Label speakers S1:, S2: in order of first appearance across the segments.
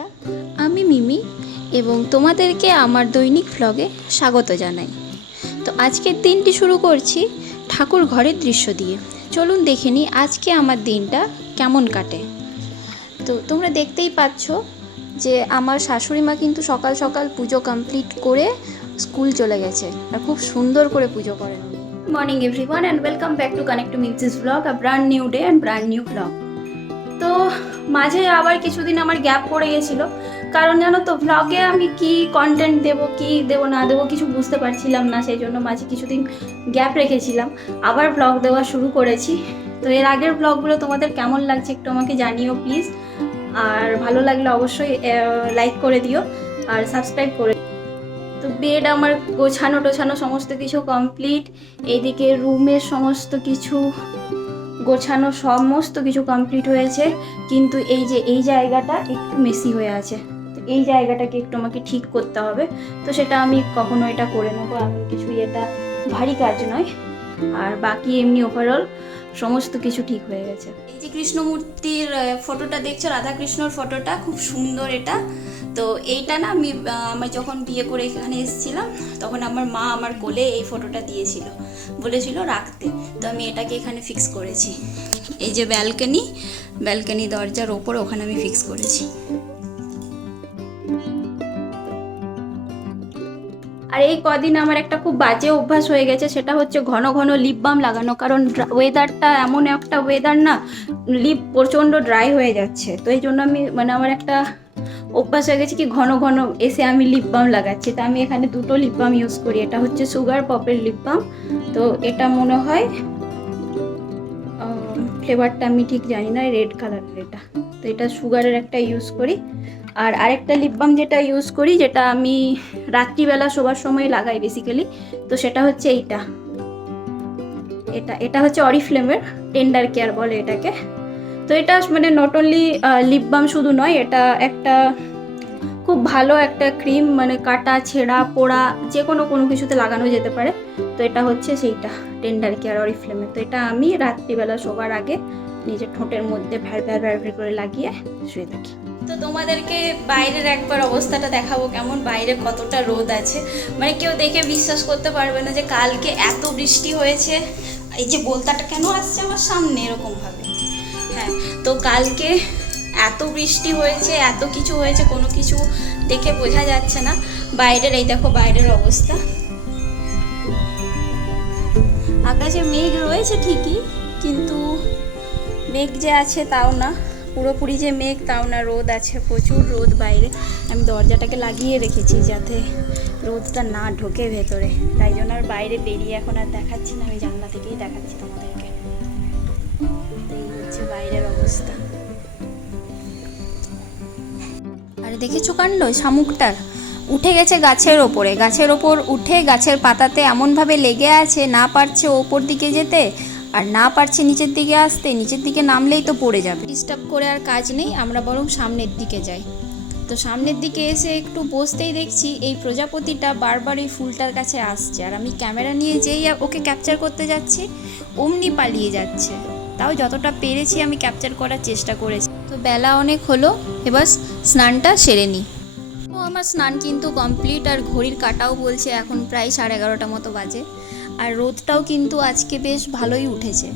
S1: বন্ধুরা, আমি মিমি এবং তোমাদেরকে আমার দৈনিক ভ্লগে স্বাগত জানাই। তো আজকের দিনটি শুরু করছি ঠাকুর ঘরের দৃশ্য দিয়ে। চলুন দেখে নিই আজকে আমার দিনটা কেমন কাটে। তো তোমরা দেখতেই পাচ্ছ যে আমার শাশুড়ি মা কিন্তু সকাল সকাল পুজো কমপ্লিট করে স্কুল চলে গেছে আর খুব সুন্দর করে পুজো করেন। Morning everyone and welcome back to connect to mixies blog a brand new day and brand new blog তো মাঝে আবার কিছুদিন আমার গ্যাপ পড়ে গেছিল। কারণ জানো তো ভ্লগে আমি কি কন্টেন্ট দেবো, কি দেবো, না দেবো কিছু বুঝতে পারছিলাম না, সেই জন্য মাঝে কিছুদিন গ্যাপ রেখেছিলাম। আবার ব্লগ দেওয়া শুরু করেছি। তো এর আগের ব্লগগুলো তোমাদের কেমন লাগছে একটু আমাকে জানিও প্লিজ আর ভালো লাগলে অবশ্যই লাইক করে দিও আর সাবস্ক্রাইব করে তো বেড আমার গোছানো টোছানো সমস্ত কিছু কমপ্লিট এইদিকে রুমের সমস্ত কিছু গোছানো সমস্ত কিছু কমপ্লিট হয়েছে, কিন্তু এই যে এই জায়গাটা একটু মেসি হয়ে আছে। তো এই জায়গাটাকে একটু আমাকে ঠিক করতে হবে। তো সেটা আমি কখনো এটা করে নেব এমন কিছু এটা ভারী কাজ নয়। আর বাকি এমনি ওভারঅল সমস্ত কিছু ঠিক হয়ে গেছে। এই যে কৃষ্ণমূর্তির ফটোটা দেখছ, রাধাকৃষ্ণর ফটোটা খুব সুন্দর এটা। তো এইটা না আমি আমার যখন বিয়ে করে এখানে এসেছিলাম, তখন আমার মা আমার কোলে এই ফটোটা দিয়েছিল। বলেছিল রাখতে। তো আমি এটাকে এখানে ফিক্স করেছি। এই যে ব্যালকনি ব্যালকনি দরজার ওপর ওখানে আমি ফিক্স করেছি। আর এই কদিন আমার একটা খুব বাজে অভ্যাস হয়ে গেছে, সেটা হচ্ছে ঘন ঘন লিপ বাম লাগানো। কারণ ওয়েদারটা এমন একটা ওয়েদার না লিপ প্রচণ্ড ড্রাই হয়ে যাচ্ছে। তো এই জন্য আমি মানে আমার একটা অভ্যাস হয়ে গেছে কি ঘন ঘন এসে আমি লিপ বাম লাগাচ্ছি। তো আমি এখানে দুটো লিপ বাম ইউজ করি। এটা হচ্ছে সুগার পপের লিপ বাম তো এটা মনে হয় ফ্লেভারটা আমি ঠিক জানি না রেড কালারের এটা। তো এটা সুগারের একটা ইউজ করি। আর আরেকটা লিপ বাম যেটা ইউজ করি, যেটা আমি রাত্রিবেলা শোবার সময় লাগাই বেসিক্যালি তো সেটা হচ্ছে এইটা। এটা এটা হচ্ছে অরিফ্লেমের টেন্ডার কেয়ার বলে এটাকে। তো এটা মানে নট অনলি লিপ বাম শুধু নয়, এটা একটা খুব ভালো একটা ক্রিম মানে কাটা, ছেঁড়া, পোড়া যে কোনো কোনো কিছুতে লাগানো যেতে পারে। তো এটা হচ্ছে সেইটা টেন্ডার কেয়ার অরিফ্লেমের তো এটা আমি রাত্রিবেলা শোবার আগে নিজের ঠোঁটের মধ্যে ভ্যার ভ্যার ভ্যার ভ্যার করে লাগিয়ে শুয়ে থাকি। তো তোমাদেরকে বাইরের একবার অবস্থাটা দেখাবো কেমন? বাইরে কতটা রোদ আছে? মানে কেউ দেখে বিশ্বাস করতে পারবে না যে কালকে এত বৃষ্টি হয়েছে। এই যে বলতাটা কেন আসছে আমার সামনে এরকমভাবে? হ্যাঁ তো কালকে বৃষ্টি হয়েছে, এত কিছু হয়েছে, কোনো কিছু দেখে বোঝা যাচ্ছে না। বাইরের এই দেখো, বাইরের অবস্থা। আকাশে মেঘ রয়েছে ঠিকই, কিন্তু মেঘ যে আছে তাও না। পুরোপুরি যে মেঘ, তাও না। রোদ আছে, প্রচুর রোদ বাইরে। আমি দরজাটাকে লাগিয়ে রেখেছি যাতে রোদটা না ঢোকে ভেতরে। তাই জন্য আর বাইরে বেরিয়ে এখন আর দেখাচ্ছি না, আমি জানলা থেকেই দেখাচ্ছি তোমাদেরকে। এই হচ্ছে বাইরের অবস্থা। আরে দেখেছ কাণ্ড? শামুকটার উঠে গেছে গাছের ওপরে। গাছের ওপর উঠে গাছের পাতাতে এমনভাবে লেগে আছে, না পারছে ওপর দিকে যেতে আর না পারছে নিচের দিকে আসতে। নিচের দিকে নামলেই তো পড়ে যাবে। ডিস্টার্ব করে আর কাজ নেই, আমরা বরং সামনের দিকে যাই। তো সামনের দিকে এসে একটু বসতেই দেখছি এই প্রজাপতিটা বারবার এই ফুলটার কাছে আসছে। আর আমি ক্যামেরা নিয়ে যেই ওকে ক্যাপচার করতে যাচ্ছি, অমনি পালিয়ে যাচ্ছে। তাও যতটা পেরেছি আমি ক্যাপচার করার চেষ্টা করেছি। বেলা অনেক হলো, এবার স্নানটা সেরে নিই তো আমার স্নান কিন্তু কমপ্লিট আর ঘড়ির কাটাও বলছে এখন প্রায় সাড়ে এগারোটা মতো বাজে। আর রোদটাও কিন্তু আজকে বেশ ভালোই উঠেছে।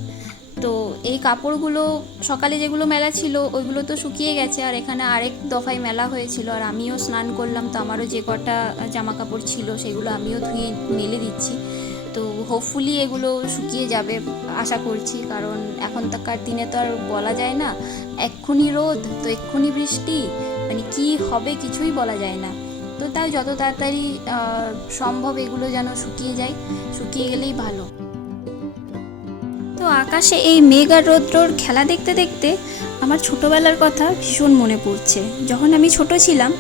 S1: তো এই কাপড়গুলো, সকালে যেগুলো মেলা ছিল, ওইগুলো তো শুকিয়ে গেছে আর এখানে আরেক দফায় মেলা হয়েছিল আর আমিও স্নান করলাম, তো আমারও যে কটা জামা কাপড় ছিল সেগুলো আমিও ধুয়ে মেলে দিচ্ছি। তো হোপফুলি এগুলো শুকিয়ে যাবে, আশা করছি। কারণ এখন তাকার দিনে তো আর বলা যায় না, এক্ষুনি রোদ, তো এক্ষুনি বৃষ্টি মানে কি হবে কিছুই বলা যায় না। তো তাই যত তাড়াতাড়ি সম্ভব এগুলো যেন শুকিয়ে যায়, শুকিয়ে গেলেই ভালো। তো আকাশে এই মেঘ আর রৌদ্রর খেলা দেখতে দেখতে আমার ছোটোবেলার কথা ভীষণ মনে পড়ছে। যখন আমি ছোট ছিলাম,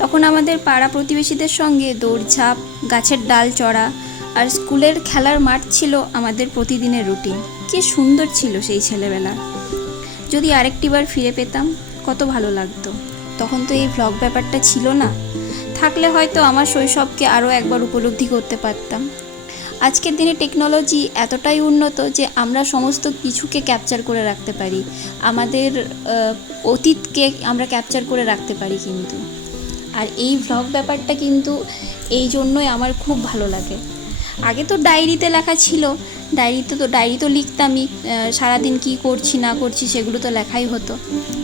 S1: তখন আমাদের পাড়া প্রতিবেশীদের সঙ্গে দৌড়ঝাঁপ, গাছের ডাল চড়া আর স্কুলের খেলার মাঠ ছিল আমাদের প্রতিদিনের রুটিন। কি সুন্দর ছিল সেই ছেলেবেলা। যদি আরেকটিবার ফিরে পেতাম, কত ভালো লাগতো। তখন তো এই ভ্লগ ব্যাপারটা ছিল না। থাকলে হয়তো আমার শৈশবকে আরও একবার উপলব্ধি করতে পারতাম। আজকের দিনে টেকনোলজি এতটাই উন্নত যে আমরা সমস্ত কিছুকে ক্যাপচার করে রাখতে পারি। আমাদের অতীতকে আমরা ক্যাপচার করে রাখতে পারি কিন্তু। আর এই ভ্লগ ব্যাপারটা কিন্তু এই জন্যই আমার খুব ভালো লাগে। আগে তো ডায়েরিতে লেখা ছিল, ডায়েরিতে তো, ডায়েরি তো লিখতামই সারাদিন কী করছি, না করছি সেগুলো তো লেখাই হতো।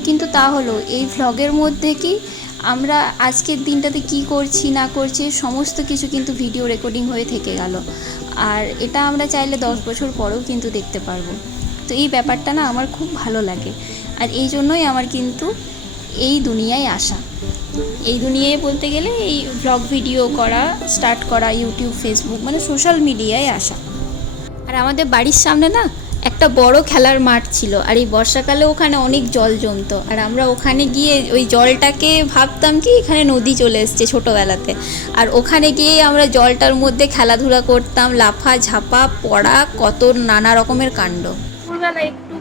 S1: কিন্তু তা হলো, এই ভ্লগের মধ্যে কি আমরা আজকের দিনটাতে কি করছি, না করছি সমস্ত কিছু কিন্তু ভিডিও রেকর্ডিং হয়ে থেকে গেল। আর এটা আমরা চাইলে দশ বছর পরেও কিন্তু দেখতে পারব। তো এই ব্যাপারটা না আমার খুব ভালো লাগে। আর এই জন্যই আমার কিন্তু এই দুনিয়ায় আসা। এই দুনিয়ায় বলতে গেলে এই ব্লগ ভিডিও করা স্টার্ট করা ইউটিউব ফেসবুক মানে সোশ্যাল মিডিয়ায় আসা। আর আমাদের বাড়ির সামনে না একটা বড় খেলার মাঠ ছিল, আর এই বর্ষাকালে ওখানে অনেক জল জমতো। আর আমরা ওখানে গিয়ে ওই জলটাকে ভাবতাম কি, এখানে নদী চলে এসছে ছোটোবেলাতে। আর ওখানে গিয়ে আমরা জলটার মধ্যে খেলাধুলা করতাম লাফা ঝাপা পড়া, কত নানা রকমের কাণ্ড।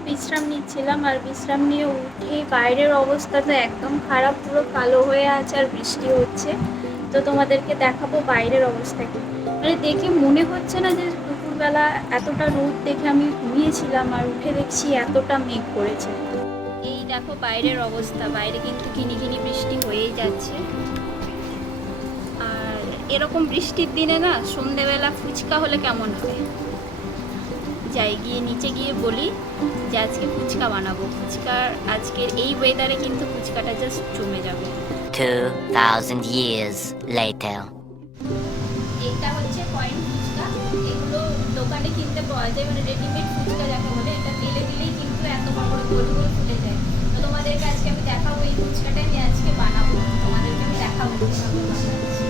S2: বিশ্রাম নিচ্ছিলাম আর বিশ্রাম নিয়ে উঠে বাইরের অবস্থা তো একদম খারাপ, পুরো কালো হয়ে আছে আর বৃষ্টি হচ্ছে। তো তোমাদেরকে দেখাবো বাইরের অবস্থা কি। মানে দেখে মনে হচ্ছে না যে দুপুরবেলা এতটা রোদ দেখে আমি ঘুমিয়েছিলাম আর উঠে দেখছি এতটা মেঘ করেছে। এই দেখো বাইরের অবস্থা, বাইরে কিন্তু কিনি কিনি বৃষ্টি হয়েই যাচ্ছে। আর এরকম বৃষ্টির দিনে না সন্ধেবেলা ফুচকা হলে কেমন হয় যাই গিয়ে নিচে গিয়ে বলি যে আজকে ফুচকা বানাবো। ফুচকার আজকের এই ওয়েদারে কিন্তু ফুচকাটা জাস্ট জমে যাবে।
S3: 2,000 years later.
S2: এইটা হচ্ছে পয়েন্ট ফুচকা। এগুলো দোকানে কিনতে পাওয়া যায় মানে রেডিমেড ফুচকা যাকে বলে এটা তেলে দিলেই কিন্তু এত বড় বড় গোল গোল ফুলে যায়। তো তোমাদেরকে আজকে আমি দেখাবো এই ফুচকাটা আমি আজকে বানাবো। তোমাদেরকে আমি দেখাবো কীভাবে বানাচ্ছি।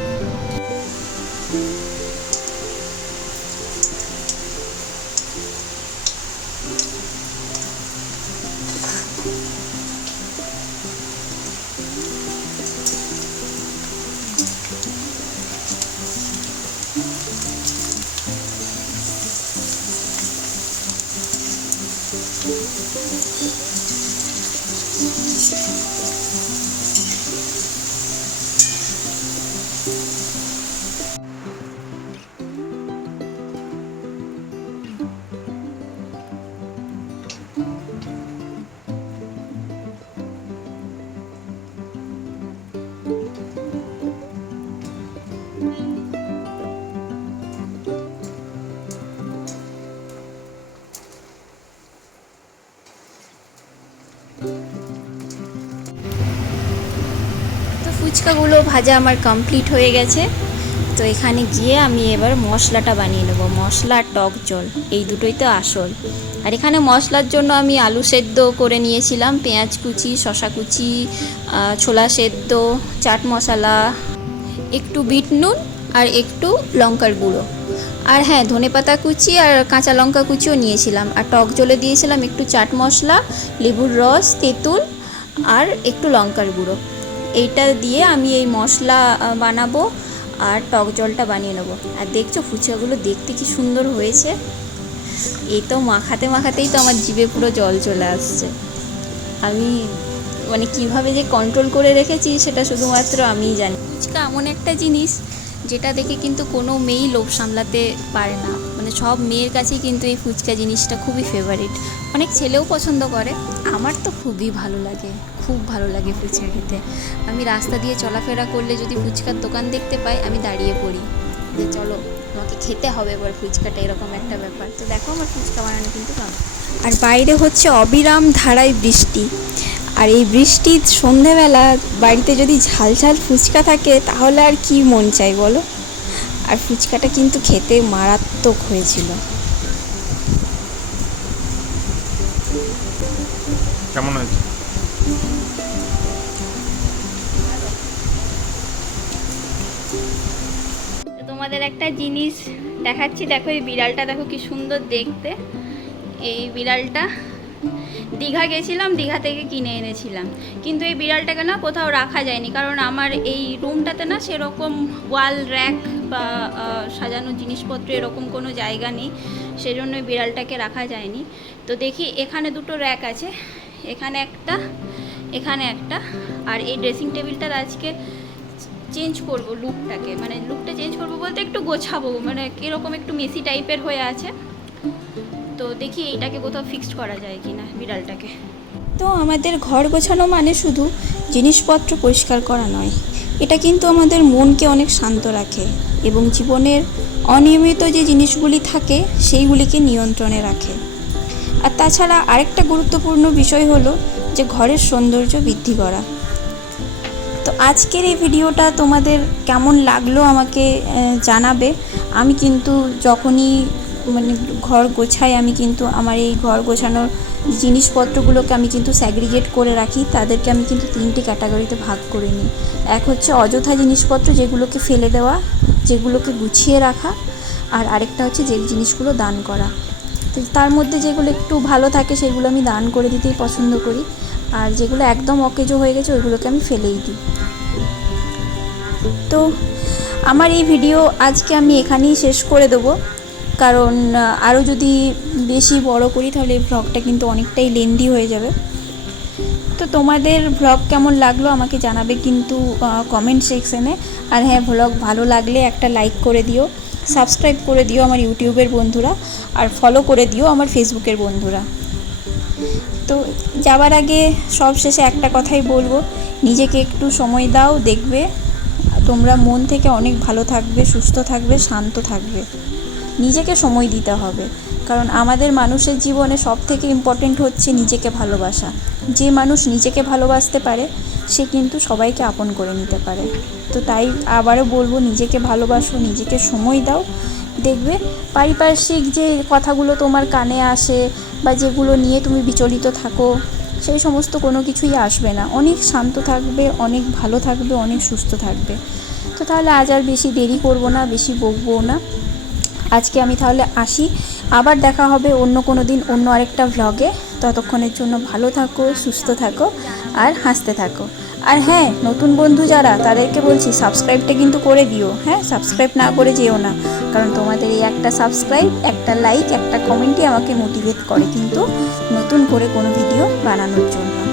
S1: ফুচকাগুলো ভাজা আমার কমপ্লিট হয়ে গেছে। তো এখানে গিয়ে আমি এবার মশলাটা বানিয়ে নেব। মশলা আর টক জল, এই দুটোই তো আসল। আর এখানে মশলার জন্য আমি আলু সেদ্ধ করে নিয়েছিলাম, পেঁয়াজ কুচি শশা কুচি ছোলা সেদ্ধ, চাট মশলা, একটু বিট নুন আর একটু লঙ্কার গুঁড়ো। আর হ্যাঁ ধনেপাতা কুচি আর কাঁচা লঙ্কা কুচিও নিয়েছিলাম। আর টক জলে দিয়েছিলাম একটু চাট মশলা, লেবুর রস, তেঁতুল আর একটু লঙ্কার গুঁড়ো। এইটা দিয়ে আমি এই মশলা বানাবো আর টক জলটা বানিয়ে নেব। আর দেখছ ফুচকাগুলো দেখতে কি সুন্দর হয়েছে। এই তো মাখাতে মাখাতেই তো আমার জিভে পুরো জল চলে আসছে। আমি মানে কীভাবে যে কন্ট্রোল করে রেখেছি সেটা শুধুমাত্র আমিই জানি। ফুচকা এমন একটা জিনিস যেটা দেখে কিন্তু কোনো মেয়েই লোভ সামলাতে পারে না। সব মেয়ের কাছেই কিন্তু এই ফুচকা জিনিসটা খুবই ফেভারিট অনেক ছেলেও পছন্দ করে। আমার তো খুবই ভালো লাগে। খুব ভালো লাগে ফুচকা খেতে। আমি রাস্তা দিয়ে চলাফেরা করলে যদি ফুচকার দোকান দেখতে পাই, আমি দাঁড়িয়ে পড়ি। যে চলো আমাকে খেতে হবে এবার ফুচকাটা, এরকম একটা ব্যাপার। তো দেখো আমার ফুচকা বানানো কিন্তু কেমন আর বাইরে হচ্ছে অবিরাম ধারায় বৃষ্টি। আর এই বৃষ্টির সন্ধেবেলা বাড়িতে যদি ঝাল ঝাল ফুচকা থাকে, তাহলে আর কি মন চাই বলো? আর ফুচকাটা কিন্তু খেতে মারাত্মক হয়েছিল।
S4: কেমন হয়েছে?
S2: তো তোমাদের একটা জিনিস দেখাচ্ছি দেখো এই বিড়ালটা দেখো কি সুন্দর দেখতে। এই বিড়ালটা দীঘা গেছিলাম, দীঘা থেকে কিনে এনেছিলাম। কিন্তু এই বিড়ালটাকে না কোথাও রাখা যায়নি, কারণ আমার এই রুমটাতে না সেরকম ওয়াল র্যাক বা সাজানো জিনিসপত্র এরকম কোনো জায়গা নেই সেজন্য বিড়ালটাকে রাখা যায়নি। তো দেখি এখানে দুটো র্যাক আছে, এখানে একটা এখানে একটা, আর এই ড্রেসিং টেবিলটার আজকে চেঞ্জ করব লুকটাকে মানে লুকটা চেঞ্জ করব বলতে একটু গোছাবো মানে কীরকম একটু মেসি টাইপের হয়ে আছে। তো দেখি এইটাকে কোথাও ফিক্সড করা যায় কি না বিড়ালটাকে।
S1: তো আমাদের ঘর গোছানো মানে শুধু জিনিসপত্র পরিষ্কার করা নয়, এটা কিন্তু আমাদের মনকে অনেক শান্ত রাখে এবং জীবনের অনিয়মিত যে জিনিসগুলি থাকে সেইগুলিকে নিয়ন্ত্রণে রাখে। আর তাছাড়া আরেকটা গুরুত্বপূর্ণ বিষয় হলো যে ঘরের সৌন্দর্য বৃদ্ধি করা। তো আজকের এই ভিডিওটা তোমাদের কেমন লাগল আমাকে জানাবে। আমি কিন্তু যখনই মানে ঘর গোছাই আমি কিন্তু আমার এই ঘর গোছানোর জিনিসপত্রগুলোকে আমি কিন্তু স্যাগ্রিগেট করে রাখি। তাদেরকে আমি কিন্তু তিনটে ক্যাটাগরিতে ভাগ করে নিই। এক হচ্ছে অযথা জিনিসপত্র যেগুলোকে ফেলে দেওয়া, যেগুলোকে গুছিয়ে রাখা, আর আরেকটা হচ্ছে যে জিনিসগুলো দান করা। তো তার মধ্যে যেগুলো একটু ভালো থাকে সেগুলো আমি দান করে দিতেই পছন্দ করি। আর যেগুলো একদম অকেজো হয়ে গেছে ওইগুলোকে আমি ফেলেই দিই। তো আমার এই ভিডিও আজকে আমি এখানেই শেষ করে দেবো। কারণ আরও যদি বেশি বড় করি তাহলে এই ভ্লগটা কিন্তু অনেকটাই লেন্দি হয়ে যাবে। তো তোমাদের ভ্লগ কেমন লাগল আমাকে জানাবে কিন্তু কমেন্ট সেকশনে আর হ্যাঁ ভ্লগ ভালো লাগলে একটা লাইক করে দিও সাবস্ক্রাইব করে দিও আমার ইউটিউবের বন্ধুরা, আর ফলো করে দিও আমার ফেসবুকের বন্ধুরা। তো যাওয়ার আগে সব শেষে একটা কথাই বলব, নিজেকে একটু সময় দাও, দেখবে, তোমরা মন থেকে অনেক ভালো থাকবে, সুস্থ থাকবে, শান্ত থাকবে। নিজেকে সময় দিতে হবে। কারণ আমাদের মানুষের জীবনে সব থেকে ইম্পর্টেন্ট হচ্ছে নিজেকে ভালোবাসা। যে মানুষ নিজেকে ভালোবাসতে পারে, সে কিন্তু সবাইকে আপন করে নিতে পারে। তো তাই আবারও বলব, নিজেকে ভালোবাসো, নিজেকে সময় দাও। দেখবে পারিপার্শ্বিক যে কথাগুলো তোমার কানে আসে বা যেগুলো নিয়ে তুমি বিচলিত থাকো, সেই সমস্ত কোনো কিছুই আসবে না। অনেক শান্ত থাকবে, অনেক ভালো থাকবে, অনেক সুস্থ থাকবে। তো তাহলে আজ আর বেশি দেরি করব না, বেশি বকবো না। আজকে আমি তাহলে আসি। আবার দেখা হবে অন্য কোনো দিন অন্য আরেকটা ভ্লগে ততক্ষণের জন্য ভালো থাকো, সুস্থ থাকো আর হাসতে থাকো। আর হ্যাঁ নতুন বন্ধু যারা, তাদেরকে বলছি সাবস্ক্রাইবটা কিন্তু করে দিও। হ্যাঁ সাবস্ক্রাইব না করে যেও না। কারণ তোমাদের এই একটা সাবস্ক্রাইব একটা লাইক একটা কমেন্টই আমাকে মোটিভেট করে কিন্তু নতুন করে কোনো ভিডিও বানানোর জন্য।